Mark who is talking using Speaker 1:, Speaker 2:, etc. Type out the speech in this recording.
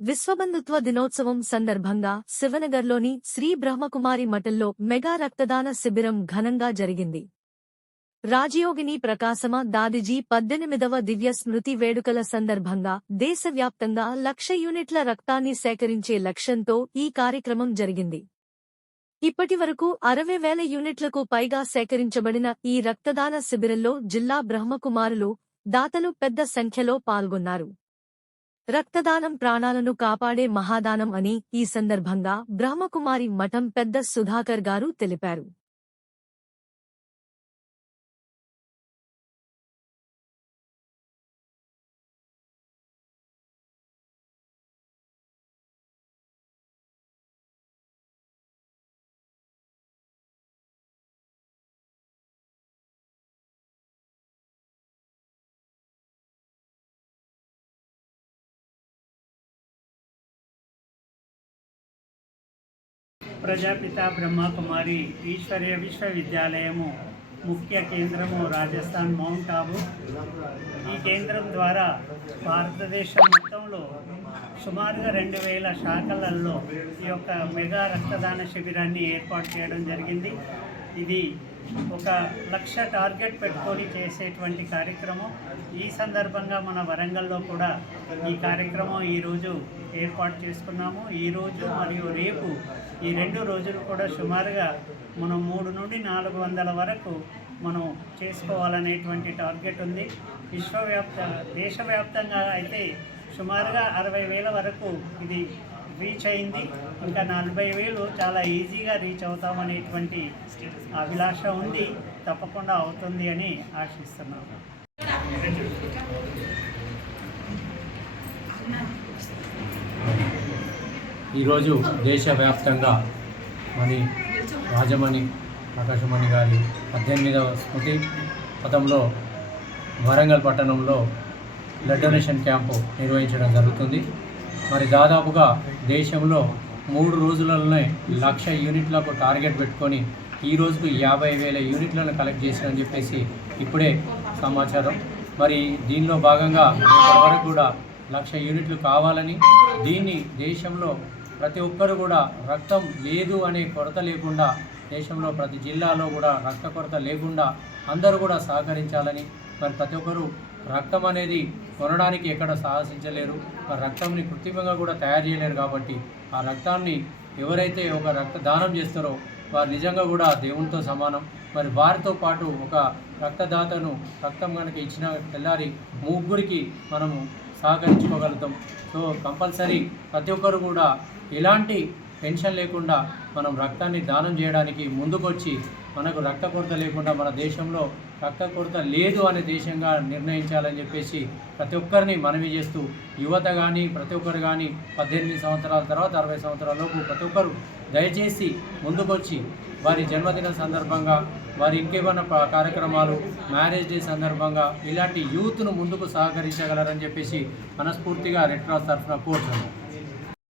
Speaker 1: విశ్వబంధుత్వ దినోత్సవం సందర్భంగా శివనగర్లోని శ్రీ బ్రహ్మకుమారి మఠంలో మెగా రక్తదాన శిబిరం ఘనంగా జరిగింది. రాజయోగిని ప్రకాశమ దాదిజీ పద్దెనిమిదవ దివ్య స్మృతి వేడుకల సందర్భంగా దేశవ్యాప్తంగా లక్ష యూనిట్ల రక్తాన్ని సేకరించే లక్ష్యంతో ఈ కార్యక్రమం జరిగింది. ఇప్పటివరకు అరవై వేల యూనిట్లకు పైగా సేకరించబడిన ఈ రక్తదాన శిబిరంలో జిల్లా బ్రహ్మకుమారులు దాతలు పెద్ద సంఖ్యలో పాల్గొన్నారు. రక్తదానం ప్రాణాలను కాపాడే మహాదానం అని ఈ సందర్భంగా బ్రహ్మకుమారి మఠం పెద్ద సుధాకర్ గారు తెలిపారు.
Speaker 2: ప్రజాపిత బ్రహ్మకుమారి ఈశ్వర్య విశ్వవిద్యాలయము ముఖ్య కేంద్రము రాజస్థాన్ మౌంట్ ఆబు. ఈ కేంద్రం ద్వారా భారతదేశం మొత్తంలో సుమారుగా రెండు వేల శాఖలలో ఈ యొక్క మెగా రక్తదాన శిబిరాన్ని ఏర్పాటు చేయడం జరిగింది. ఇది ఒక లక్ష టార్గెట్ పెట్టుకొని చేసేటువంటి కార్యక్రమం. ఈ సందర్భంగా మన వరంగల్లో కూడా ఈ కార్యక్రమం ఈరోజు ఏర్పాటు చేసుకున్నాము. ఈరోజు మరియు రేపు ఈ రెండు రోజులు కూడా సుమారుగా మనం మూడు నుండి నాలుగు వందల వరకు మనం చేసుకోవాలనేటువంటి టార్గెట్ ఉంది. విశ్వవ్యాప్త దేశవ్యాప్తంగా అయితే సుమారుగా అరవై వేల వరకు ఇది రీచ్ అయింది. ఇంకా నలభై వేలు చాలా ఈజీగా రీచ్ అవుతామనేటువంటి అభిలాష ఉంది. తప్పకుండా అవుతుంది అని ఆశిస్తున్నాను
Speaker 3: ఈరోజు దేశవ్యాప్తంగా మరి రాజమణి ఆకాశమణి గారి పద్దెనిమిదవ స్మృతి పథంలో వరంగల్ పట్టణంలో బ్లడ్ డొనేషన్ క్యాంపు నిర్వహించడం జరుగుతుంది. మరి దాదాపుగా దేశంలో మూడు రోజులలోనే లక్ష యూనిట్లకు టార్గెట్ పెట్టుకొని ఈ రోజుకు యాభై వేల యూనిట్లను కలెక్ట్ చేసినని చెప్పేసి ఇప్పుడే సమాచారం. మరి దీనిలో భాగంగా వరకు కూడా లక్ష యూనిట్లు కావాలని దీన్ని దేశంలో ప్రతి ఒక్కరు కూడా రక్తం లేదు అనే కొరత లేకుండా దేశంలో ప్రతి జిల్లాలో కూడా రక్త కొరత లేకుండా అందరూ కూడా సహకరించాలని మరి ప్రతి ఒక్కరు రక్తం అనేది కొనడానికి ఎక్కడ సాహసించలేరు. ఆ రక్తంని కృత్రిమంగా కూడా తయారు చేయలేరు కాబట్టి ఆ రక్తాన్ని ఎవరైతే ఒక రక్త దానం చేస్తారో వారు నిజంగా కూడా దేవునితో సమానం. మరి వారితో పాటు ఒక రక్తదాతను రక్తం కనుక ఇచ్చిన తెల్లారి ముగ్గురికి మనము సహకరించుకోగలుగుతాం. సో కంపల్సరీ ప్రతి ఒక్కరు కూడా ఎలాంటి టెన్షన్ లేకుండా మనం రక్తాన్ని దానం చేయడానికి ముందుకొచ్చి మనకు రక్త కొరత లేకుండా మన దేశంలో రక్త కొరత లేదు అనే దేశంగా నిర్ణయించాలని చెప్పేసి ప్రతి ఒక్కరిని మనవి చేస్తూ యువత కానీ ప్రతి ఒక్కరు కానీ పద్దెనిమిది సంవత్సరాల తర్వాత అరవై సంవత్సరాలలోపు ప్రతి ఒక్కరు దయచేసి ముందుకొచ్చి వారి జన్మదిన సందర్భంగా వారి ఇంకేమైనా కార్యక్రమాలు మ్యారేజ్ డే సందర్భంగా ఇలాంటి యూత్ను ముందుకు సహకరించగలరని చెప్పేసి మనస్ఫూర్తిగా రెడ్ క్రాస్ తరఫున కోరుతున్నాను